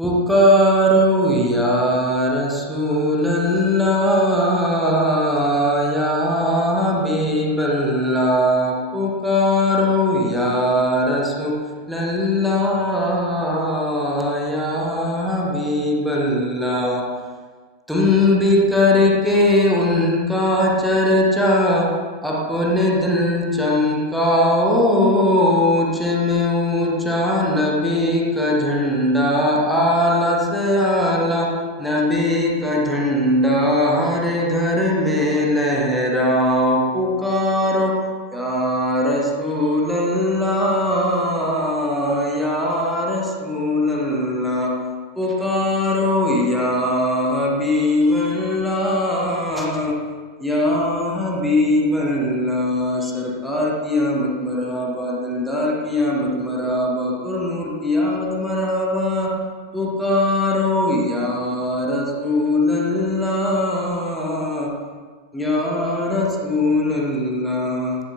पुकारो या रसूल अल्लाह या हबीब अल्लाह। पुकारो या रसूल अल्लाह या हबीब अल्लाह। तुम भी करके उनका चर्चा अपने दिल चमकाओ। ऊंचे में ऊंचा नबी का झंडा, आला से आला नबी का झंडा हर घर में लहराओ। पुकारो या रसूल अल्लाह या रसूल अल्लाह। पुकारो या हबीब अल्लाह या हबीब अल्लाह। सरकार की आमद मरहबा, दिलदार की आमद मरहबा, पुरनूर की आमद मरहबा। पुकारो या रसूल अल्लाह या रसूल अल्लाह।